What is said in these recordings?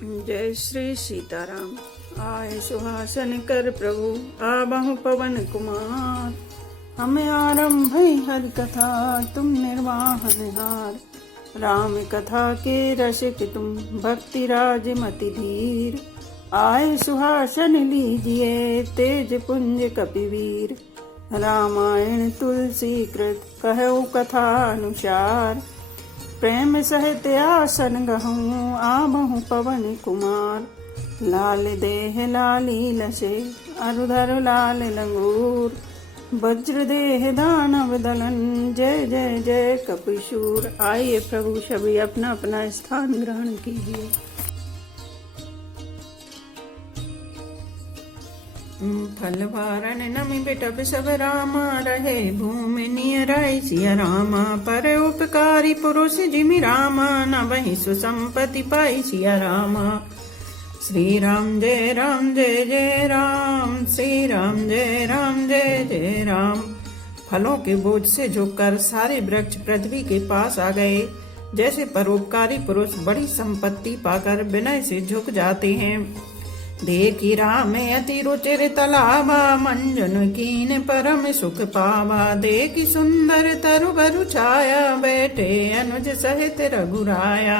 जय श्री सीताराम। आए सुहासन कर प्रभु आबहु पवन कुमार। हमें आरंभ हरि कथा तुम निर्वाहन हार। राम कथा के रसिक तुम भक्ति राज मति धीर। आए सुहासन लीजिए तेज पुंज कपिवीर। रामायण तुलसी कृत कहु कथा अनुसार। प्रेम सहित आसन गहूँ आबहु पवन कुमार। लाल देह लाली लसे अरुधर लाल लंगूर। वज्र देह दानव दलन जय जय जय कपिशूर। आइए प्रभु सभी अपना अपना स्थान ग्रहण कीजिए। फल वारन नमि बिटप सब रामा रहे भूमि नियराई सिया रामा। पर उपकारी पुरुष जिमि रामा न वही सुसंपत्ति पाई सिया रामा। श्री राम जय जय राम। श्री राम जय जय राम। फलों के बोझ से झुककर सारे वृक्ष पृथ्वी के पास आ गए। जैसे परोपकारी पुरुष बड़ी संपत्ति पाकर विनय से झुक जाते हैं। देखी राम अति रुचिर तलावा मंजन कीन परम सुख पावा। देखी सुंदर तरु बरु छाया बैठे अनुज सहित रघुराया।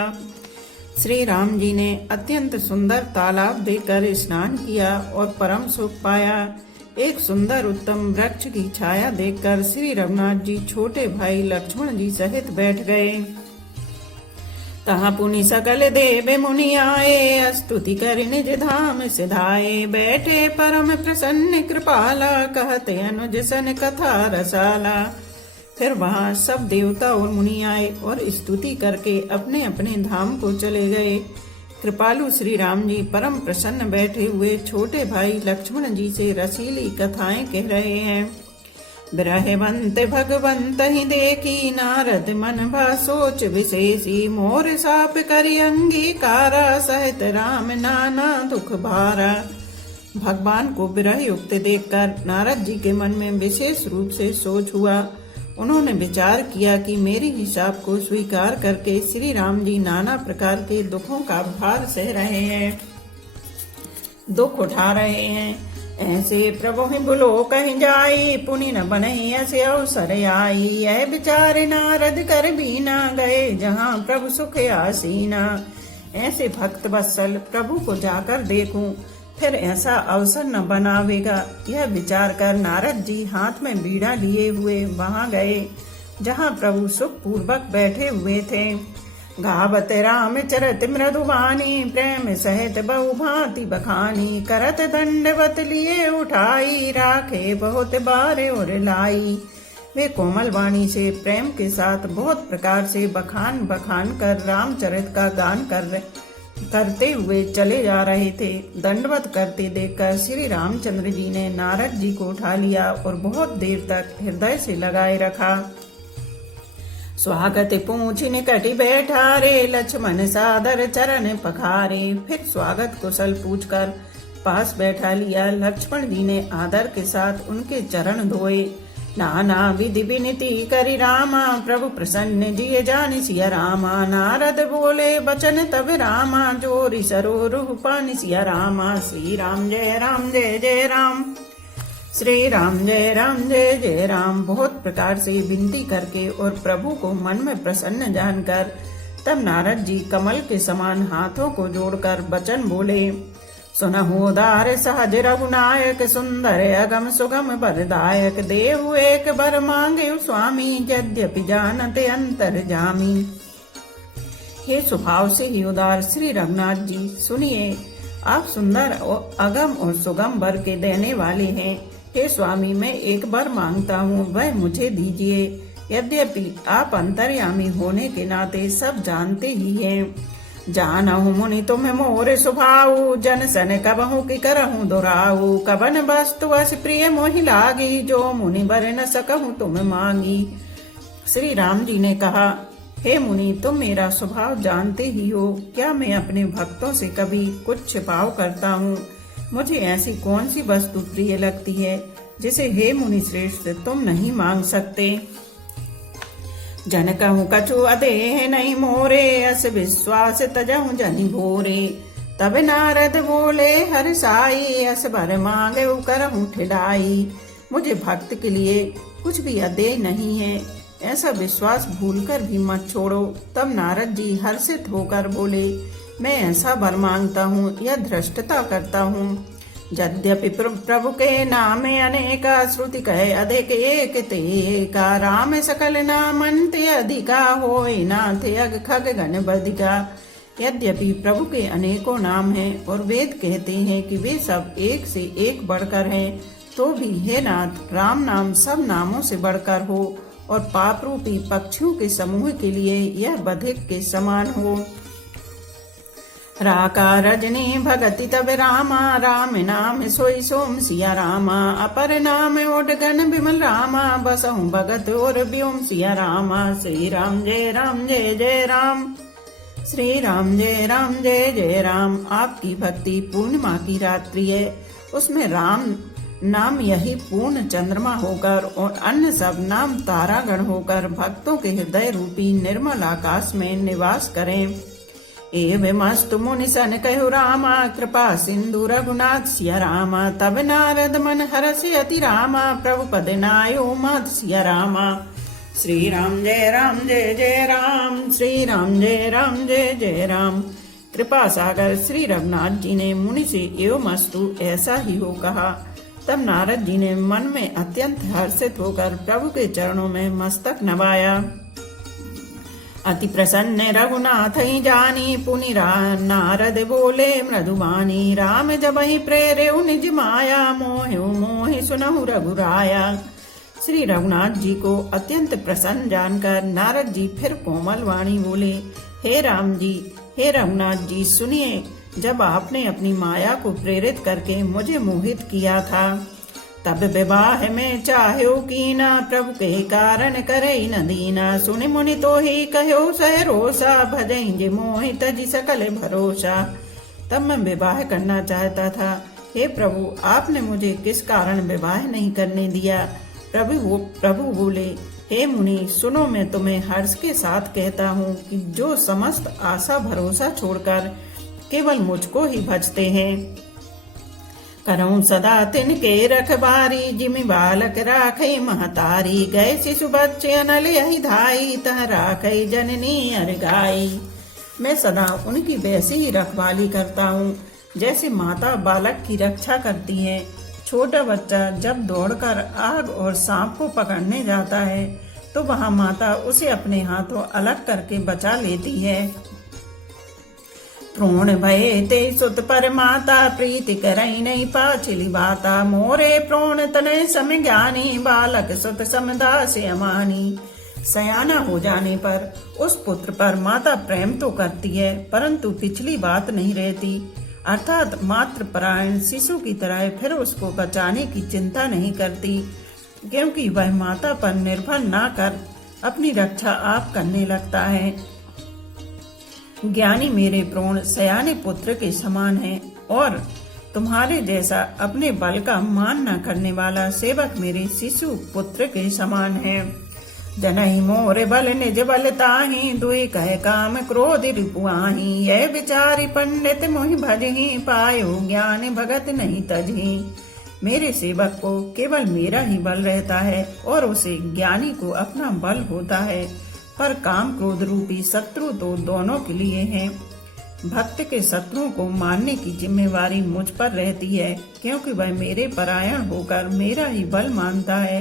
श्री राम जी ने अत्यंत सुंदर तालाब देखकर स्नान किया और परम सुख पाया। एक सुंदर उत्तम वृक्ष की छाया देखकर श्री रघुनाथ जी छोटे भाई लक्ष्मण जी सहित बैठ गए। तहाँ पुनि सकल देव मुनि आए स्तुति कर निज धाम सिधाए। बैठे परम प्रसन्न कृपाला कहते अनुज सन कथा रसाला। फिर वहाँ सब देवता और मुनि आए और स्तुति करके अपने अपने धाम को चले गए। कृपालु श्री राम जी परम प्रसन्न बैठे हुए छोटे भाई लक्ष्मण जी से रसीली कथाएं कह रहे हैं। ब्रह्मवंत भगवंत ही देखी नारद मन भा सोच विशेषी। मोर साप करि अंगीकारा सहित राम नाना दुख भारा। भगवान को विरह युक्त देखकर नारद जी के मन में विशेष रूप से सोच हुआ। उन्होंने विचार किया कि मेरी ही शाप को स्वीकार करके श्री राम जी नाना प्रकार के दुखों का भार सह रहे हैं, दुख उठा रहे हैं। ऐसे प्रभु ही बुलो कहीं जाई पुनि न बने ऐसे अवसर आई। यह विचार नारद कर भी ना गए जहाँ प्रभु सुख आसीना। ऐसे भक्त वत्सल प्रभु को जाकर देखूं फिर ऐसा अवसर न बनावेगा। यह विचार कर नारद जी हाथ में बीड़ा लिए हुए वहां गए जहाँ प्रभु सुख पूर्वक बैठे हुए थे। गावत राम चरत मृदुवानी प्रेम सहित बहु भांति बखानी। करत दंडवत लिए उठाई राखे बहुत बारे और लाई। वे कोमल वाणी से प्रेम के साथ बहुत प्रकार से बखान कर रामचरित का गान करते हुए चले जा रहे थे। दंडवत करते देखकर श्री रामचंद्र जी ने नारद जी को उठा लिया और बहुत देर तक हृदय से लगाए रखा। स्वागत पूछ निकट बैठा रे लक्ष्मण सादर चरण पखारे। फिर स्वागत कुशल पूछकर पास बैठा लिया। लक्ष्मण जी ने आदर के साथ उनके चरण धोए। नाना विधि विनती करि रामा प्रभु प्रसन्न जिय जानि सिया रामा। नारद बोले बचन तब रामा जोरि सरोरुह पानि सिया रामा। श्री राम जय जय राम। श्री राम जय राम। बहुत प्रकार से विनती करके और प्रभु को मन में प्रसन्न जानकर तब नारद जी कमल के समान हाथों को जोड़कर वचन बोले। सुनहु उदार सहज रघुनायक सुंदर अगम सुगम बरदायक। देहु एक बर मांगे स्वामी यद्यपि जानते अंतर जामी। हे स्वभाव से ही उदार श्री रघुनाथ जी सुनिए, आप सुंदर और अगम और सुगम वर के देने वाले हैं। हे स्वामी मैं एक बार मांगता हूँ वह मुझे दीजिए। यद्यपि आप अंतर्यामी होने के नाते सब जानते ही हैं। जानहु मुनि तुम्हें मोर स्वभाव जन सन कबहु की करहु दोराऊ। कबन वस्तु अस प्रिय मोहि लागी जो मुनि बर न सकहु तुम मांगी। श्री राम जी ने कहा, हे मुनि तुम मेरा स्वभाव जानते ही हो। क्या मैं अपने भक्तों से कभी कुछ छिपाव करता हूँ? मुझे ऐसी कौन सी वस्तु प्रिय लगती है जिसे हे मुनि श्रेष्ठ तुम नहीं मांग सकते। जन कहूँ कछु अदेह नहीं मोरे अस विश्वास तजहु जनि भोरे। तब नारद बोले हर साई, अस भर मांगे करहूं ठिलाई। मुझे भक्त के लिए कुछ भी अदेय नहीं है, ऐसा विश्वास भूलकर भी मत छोड़ो। तब नारद जी हर्षित होकर बोले, मैं ऐसा वर मांगता हूँ या धृष्टता करता हूँ। यद्यपि प्रभु के नाम अनेका, श्रुति कहे अधिक एक तेका। राम सकल नामन ते अधिका, होय नाथ अग खग गण बधिका। यद्यपि प्रभु के अनेकों नाम हैं और वेद कहते हैं कि वे सब एक से एक बढ़कर हैं, तो भी हे नाथ राम नाम सब नामों से बढ़कर हो और पाप रूपी पक्षियों के समूह के लिए यह बधिक के समान हो। राका रजनी भगति तब रामा, राम नाम सोई सोम सिया रामा। अपर नाम ओडगन बिमल रामा, बसहु भगत और व्योम सिया रामा। श्री राम जय राम जय जय राम, श्री राम जय जय राम। आपकी भक्ति पूर्णिमा की रात्रि है, उसमें राम नाम यही पूर्ण चंद्रमा होकर और अन्य सब नाम तारागण होकर भक्तों के हृदय रूपी निर्मल आकाश में निवास करें। एवमस्तु मुनि सन कहु रामा, कृपा सिंधु रघुनाथ सिया रामा। तब नारद मन हरषि अति रामा, प्रभु पद नायो मत सिया रामा। श्री राम जय जय राम, श्री राम जय जय राम। कृपा सागर श्री रघुनाथ जी ने मुनि से एवमस्तु ऐसा ही हो कहा। तब नारद जी ने मन में अत्यंत हर्षित होकर प्रभु के चरणों में मस्तक नवाया। अति प्रसन्न रघुनाथ ही जानी, पुनि नारद बोले मृदुबानी। राम जब ही प्रेरे निज माया, मोहि सुनहु रघुराया। श्री रघुनाथ जी को अत्यंत प्रसन्न जानकर नारद जी फिर कोमल वाणी बोले, हे राम जी, हे रघुनाथ जी सुनिए, जब आपने अपनी माया को प्रेरित करके मुझे मोहित किया था, तब विवाह में चाह्यो कीना। प्रभु के कारण करे न दीना, सुनि मुनि तो ही कहो सह रोसा। भजई जे मोहि तजी सकल भरोसा। तब मैं विवाह करना चाहता था, हे प्रभु आपने मुझे किस कारण विवाह नहीं करने दिया। प्रभु बोले, हे मुनि सुनो, मैं तुम्हें हर्ष के साथ कहता हूँ कि जो समस्त आशा भरोसा छोड़कर केवल मुझको ही भजते हैं, करऊं सदा तिनके रखबारी। जिमि बालक राखई महतारी, गए शिशु बच्चे अनल यही धाई। तह राखई जननी अरगाई। मैं सदा उनकी वैसी ही रखवाली करता हूँ जैसे माता बालक की रक्षा करती है। छोटा बच्चा जब दौड़कर आग और सांप को पकड़ने जाता है तो वहाँ माता उसे अपने हाथों अलग करके बचा लेती है। प्रोण भये ते सुत पर माता, प्रीति करई नहीं पाछिली बाता। मोरे प्रोण तनय सम ज्ञानी, बालक सुत समदास अमानी। सयाना हो जाने पर उस पुत्र पर माता प्रेम तो करती है, परंतु पिछली बात नहीं रहती, अर्थात मातृ परायण शिशु की तरह फिर उसको बचाने की चिंता नहीं करती, क्योंकि वह माता पर निर्भर ना कर अपनी रक्षा आप करने लगता है। ज्ञानी मेरे प्रोण सयाने पुत्र के समान है और तुम्हारे जैसा अपने बल का मान न करने वाला सेवक मेरे शिशु पुत्र के समान है। जनहि मोरे बल निज बल ताहि, दुई कह काम क्रोध रिपुआहि। यह विचारी पंडित मोहि भजहि, पायो ज्ञान भगत नहीं तजहि। मेरे सेवक को केवल मेरा ही बल रहता है और उसे ज्ञानी को अपना बल होता है, पर काम क्रोध रूपी शत्रु तो दोनों के लिए हैं। भक्त के शत्रुओं को मारने की जिम्मेवारी मुझ पर रहती है, क्योंकि वह मेरे परायण होकर मेरा ही बल मानता है,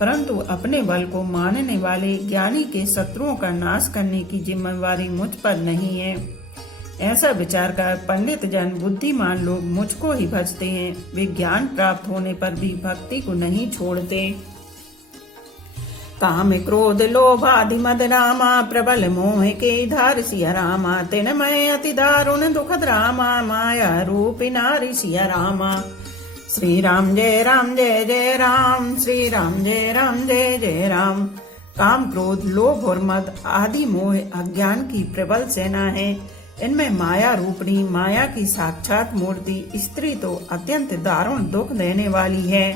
परंतु अपने बल को मानने वाले ज्ञानी के शत्रुओं का नाश करने की जिम्मेवारी मुझ पर नहीं है। ऐसा विचार कर पंडित जन बुद्धिमान लोग मुझको ही भजते हैं। वे ज्ञान प्राप्त होने पर भी भक्ति को नहीं छोड़ते। काम क्रोध लोभ आदि मद रामा, प्रबल मोह के धार सिया रामा। तिन मैं अति दारुण दुखद रामा, माया रूपी नारी सिया रामा। श्री राम जय जय राम, श्री राम जय जय राम। काम क्रोध लोभ और मद आदि मोह अज्ञान की प्रबल सेना है। इनमें माया रूपणी माया की साक्षात मूर्ति स्त्री तो अत्यंत दारुण दुख देने वाली है।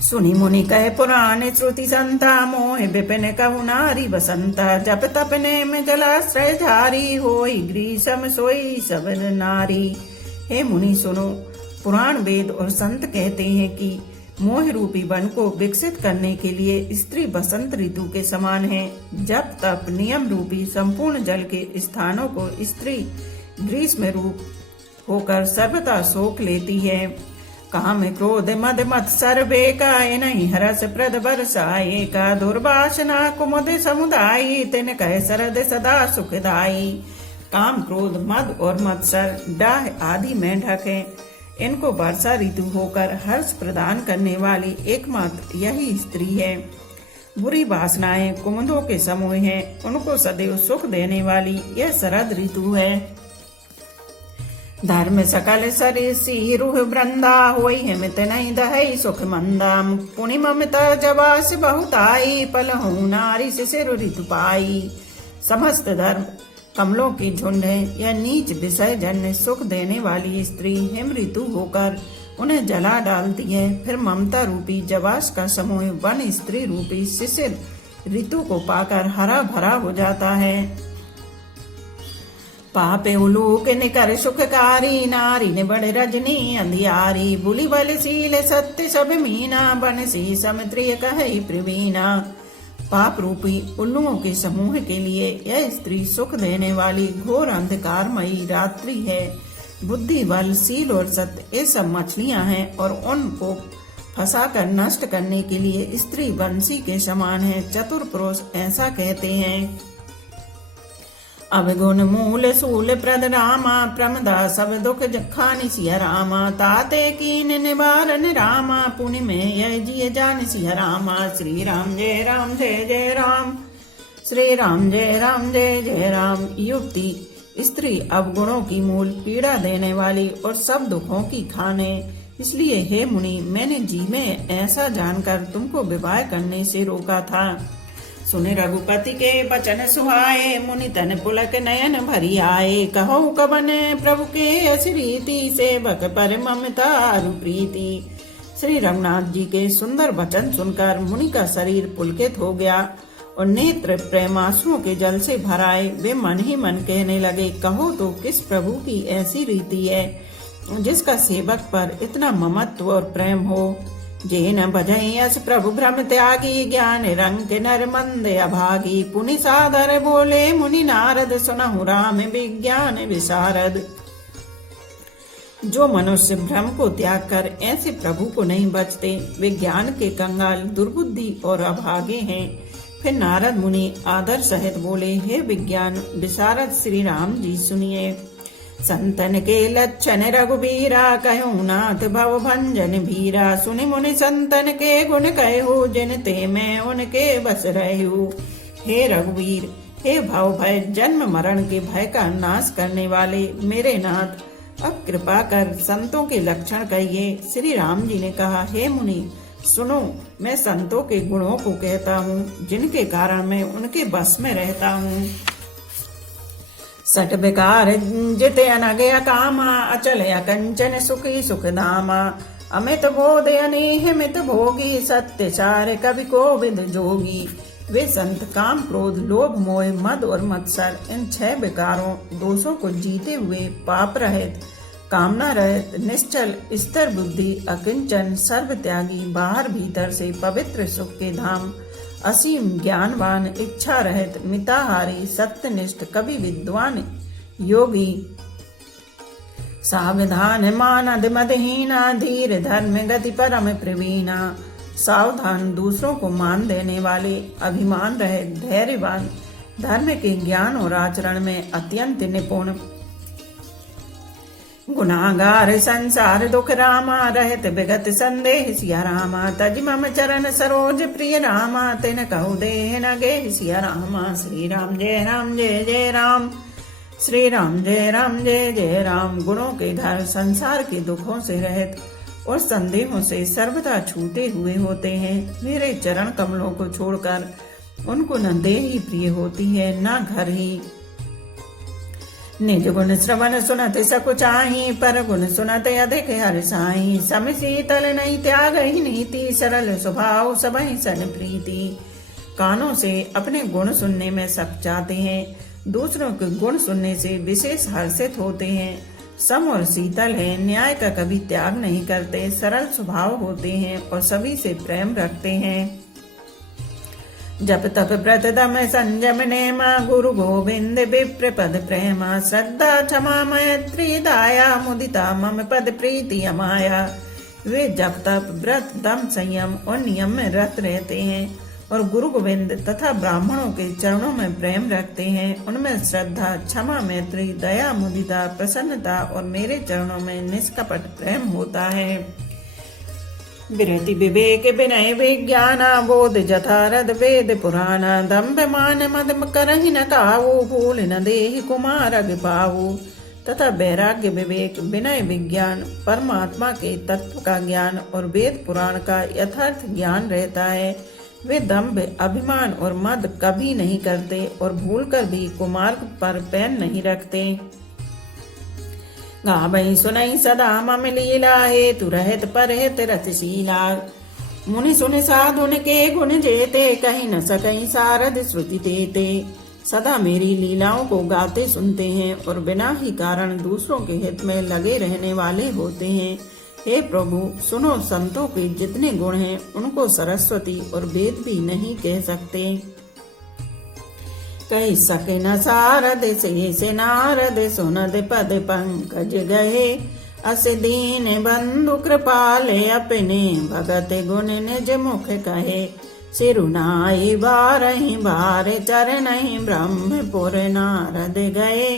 सुनि मुनि कहे पुराण श्रुति संता मोह विपिन कहु नारी बसंता जप तप नेम जलाश्रय धारी होई ग्रीसम सोई सब नारी। हे मुनि सुनो, पुराण वेद और संत कहते हैं कि मोह रूपी वन को विकसित करने के लिए स्त्री बसंत ऋतु के समान है। जप तप नियम रूपी संपूर्ण जल के स्थानों को स्त्री ग्रीष्म रूप होकर सर्वथा सोख लेती है। काम क्रोध मद मत्सर बेकाय नहीं हरस प्रद बरसाए का दुर्वासना कुमुद समुदायी तिन कह सरद सदा सुखदाई। काम क्रोध मद और मत्सर डाह आदि मेंढक है। इनको वर्षा ऋतु होकर हर्ष प्रदान करने वाली एकमात्र यही स्त्री है। बुरी वासनाएं कुमुदों के समूह हैं, उनको सदैव सुख देने वाली यह शरद ऋतु है। धर्म सकल सरिसी रूह वृंदा होई हिमित नहीं दहई सुख मंदा पुनि ममता जवास बहुताई पलहु नारी शिशिर ऋतु पाई। समस्त धर्म कमलों की झुंड है। यह नीच विषय जन्य सुख देने वाली स्त्री हिम ऋतु होकर उन्हें जला डालती है। फिर ममता रूपी जवास का समूह वन स्त्री रूपी शिशिर ऋतु को पाकर हरा भरा हो जाता है। पापे उलूक निकर सुखकारी नारी ने बड़े रजनी अंधियारी बुली बलशील सत्य सब मीना बन सी समित्रिय कहे प्रवीणा। पाप रूपी उल्लुओं के समूह के लिए यह स्त्री सुख देने वाली घोर अंधकारमयी रात्रि है। बुद्धि बल शील और सत्य ये सब मछलियां हैं और उनको फंसाकर नष्ट करने के लिए स्त्री बंसी के समान है। चतुर पुरुष ऐसा कहते हैं। अवगुण मूल सूल प्रद रामा प्रमदा सब दुख जखानि सिया रामा ताते कीन निवारण रामा पुण्य में यह जिय जान सिया रामा। श्री राम जय राम जय जय राम, श्री राम जय राम जय जय राम। युक्ति स्त्री अवगुणों की मूल पीड़ा देने वाली और सब दुखों की खाने, इसलिए हे मुनि मैंने जी में ऐसा जानकर तुमको विवाह करने से रोका था। सुने रघुपति के बचन सुहाए मुनि तन पुलक नयन भरी आए। कहो कवन प्रभु के ऐसी रीति सेवक पर ममता प्रीति। श्री रघुनाथ जी के सुंदर वचन सुनकर मुनि का शरीर पुलकित हो गया और नेत्र प्रेमांसुओं के जल से भर आए। वे मन ही मन कहने लगे, कहो तो किस प्रभु की ऐसी रीति है जिसका सेवक पर इतना ममत्व और प्रेम हो। जे न भजई अस प्रभु भ्रम त्यागी ज्ञान रंग नर मंद अभागी। पुनि सादर बोले मुनि नारद सुनहु राम विज्ञान विशारद। जो मनुष्य भ्रम को त्याग कर ऐसे प्रभु को नहीं बचते वे ज्ञान के कंगाल दुर्बुद्धि और अभागे हैं। फिर नारद मुनि आदर सहित बोले, हे विज्ञान विशारद श्री राम जी सुनिए। संतन के लक्षण रघुबीरा कहूँ नाथ भव भंजन भीरा। सुनि मुनि संतन के गुण कहूँ जिन ते मैं उनके बस रहूँ। हे रघुवीर, हे भव भय जन्म मरण के भय का नाश करने वाले मेरे नाथ, अब कृपा कर संतों के लक्षण कहिए। श्री राम जी ने कहा, हे मुनि सुनो, मैं संतों के गुणों को कहता हूँ जिनके कारण मैं उनके बस में रहता हूँ। सट विकार जिते अनग कामा अचल अकंचन सुखी सुखधामा। अमित बोध अनेहमित भोगी सत्य चार कवि कोविद जोगी। वे संत काम क्रोध लोभ मोह मद और मत्सर इन 6 विकारों दोषों को जीते हुए पाप रहित कामना रहित निश्चल स्थिर बुद्धि अकिंचन सर्व त्यागी बाहर भीतर से पवित्र सुख के धाम असीम ज्ञानवान इच्छा रहित मिताहारी सत्यनिष्ठ कवि विद्वान योगी। सावधान मानद मदहीना धीर धर्म गति परम प्रवीणा। सावधान दूसरों को मान देने वाले अभिमान रहित धैर्यवान धर्म के ज्ञान और आचरण में अत्यंत निपुण। गुनागार संसार दुख रामा रहत विगत संदेह सिया रामा। तज मम चरण सरोज प्रिय रामा तिन कहु देह न गे सिया रामा। श्री राम जय राम जय जय राम, श्री राम जय राम जय जय राम। गुणों के घर संसार के दुखों से रहित और संदेहों से सर्वदा छूटे हुए होते हैं। मेरे चरण कमलों को छोड़कर उनको न देह ही प्रिय होती है न घर ही। निज गुण श्रवण सुनत सकुचाही, पर गुण सुनत अधिक हर साई। सम शीतल नहीं त्याग ही नीति, सरल स्वभाव सबहि सन प्रीति। कानों से अपने गुण सुनने में सक जाते हैं, दूसरों के गुण सुनने से विशेष हर्षित होते हैं। सम और शीतल है, न्याय का कभी त्याग नहीं करते, सरल स्वभाव होते हैं और सभी से प्रेम रखते हैं। जप तप व्रत दम संयम नेम, गुरु गोविंद विप्र पद प्रेम। श्रद्धा क्षमा मैत्री दाया, मुदिता मम पद प्रीति अमाया। वे जप तप व्रत दम संयम और नियम में रत रहते हैं और गुरु गोविंद तथा ब्राह्मणों के चरणों में प्रेम रखते हैं। उनमें श्रद्धा, क्षमा, मैत्री, दया, मुदिता, प्रसन्नता और मेरे चरणों में निष्कपट प्रेम होता है। विरति विवेक विनय विज्ञान, बोध जथारद वेद पुराण। दम्भ मान मद करहि न काहू, भूल न देहि कुमार अग पाऊ। तथा वैराग्य, विवेक, विनय, विज्ञान, परमात्मा के तत्व का ज्ञान और वेद पुराण का यथार्थ ज्ञान रहता है। वे दम्भ, अभिमान और मद कभी नहीं करते और भूलकर भी कुमार्ग पर पैर नहीं रखते। गावई सुनई सदा मम लीला, हेतु रहत परहित रसशीला। मुनि सुनि साधुन के गुण जेते, कहीं न सकई सारद श्रुति देते। सदा मेरी लीलाओं को गाते सुनते हैं और बिना ही कारण दूसरों के हित में लगे रहने वाले होते हैं। हे प्रभु, सुनो, संतों के जितने गुण हैं उनको सरस्वती और वेद भी नहीं कह सकते। कह सके न सारद से नारद, सुनद पद पंकज गहे। अस दीन बंधु कृपाले, अपने भगत गुण निज मुख कहे। सिरुनाई बारहि बार, चरणहि ब्रह्मपुर नारद गए।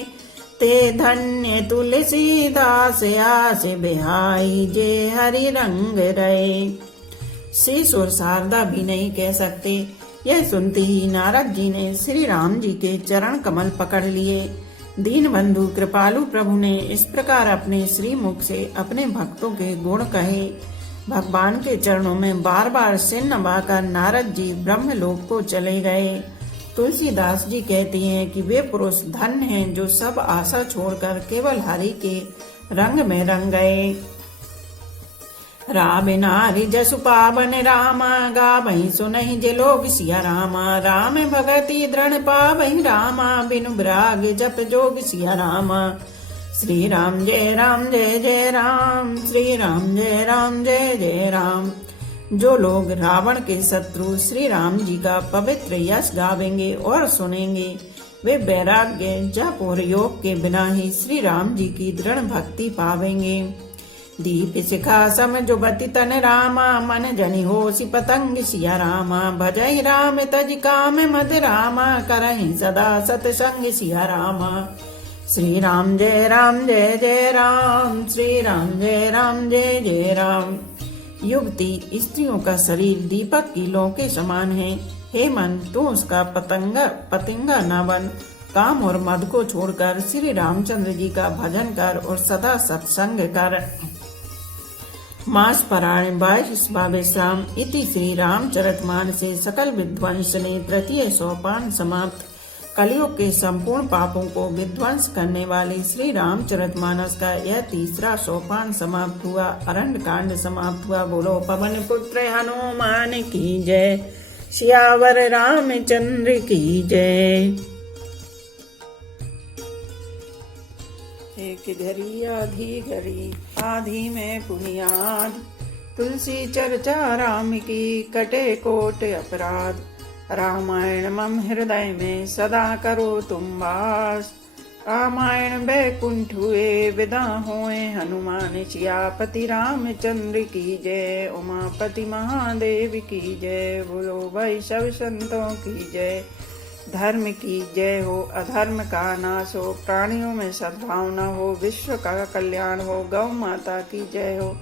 ते धन्य तुलसीदास, आस बिहाई जे हरि रंग रहे। शीश और शारदा भी नहीं कह सकते। यह सुनते ही नारद जी ने श्री राम जी के चरण कमल पकड़ लिए। दीन बंधु कृपालु प्रभु ने इस प्रकार अपने श्री मुख से अपने भक्तों के गुण कहे। भगवान के चरणों में बार बार सिर नवाकर नारद जी ब्रह्मलोक को चले गए। तुलसीदास जी कहते हैं कि वे पुरुष धन्य हैं जो सब आशा छोड़कर केवल हरि के रंग में रंग गए। राम नारी जसु पावन रामा, गावहि सुनहि जे लोग सिया रामा। राम भगति दृढ़ पावहि रामा, बिनु विराग जप जोग सिया रामा। श्री राम जय राम जय जय राम, श्री राम जय राम जय जय राम। जो लोग रावण के शत्रु श्री राम जी का पवित्र यश गावेंगे और सुनेंगे, वे वैराग्य, जप और योग के बिना ही श्री राम जी की दृढ़ भक्ति पावेंगे। दीप शिखा सम जो बति तन रामा, मन जनि होसि पतंग सिया रामा। भजहि राम तज काम मद रामा, करहि सदा सतसंग सिया रामा। श्री राम जय जय राम, श्री राम जय जय राम। युवती स्त्रियों का शरीर दीपक की लौ के समान है। हे मन, तू उसका पतंगा न बन। काम और मद को छोड़कर श्री रामचंद्र जी का भजन कर और सदा सत्संग कर। मास परायण 22वां विश्राम। इति श्री रामचरितमानसे सकल विध्वंस ने तृतीय सोपान समाप्त। कलयुग के संपूर्ण पापों को विध्वंस करने वाले श्री रामचरितमानस का यह तीसरा सोपान समाप्त हुआ। अरण्य कांड समाप्त हुआ। बोलो पवन पुत्र हनुमान की जय, सियावर रामचंद्र की जय। एक घड़ी आधी में पुनियाद, तुलसी चर्चा राम की कटे कोट अपराध। रामायण मम हृदय में सदा करो तुम वास। रामायण बैकुंठ हुए विदा होए हनुमान। सियापति रामचंद्र की जय, उमापति महादेव की जय। बोलो भाई सब संतों की जय। धर्म की जय हो, अधर्म का नाश हो, प्राणियों में सद्भावना हो, विश्व का कल्याण हो। गौ माता की जय हो।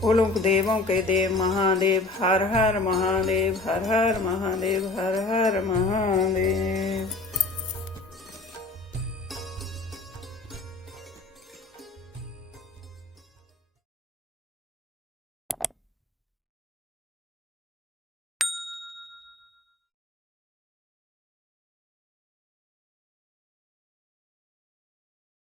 बोलो देवों के देव महादेव, हर हर महादेव, हर हर महादेव, हर हर महादेव।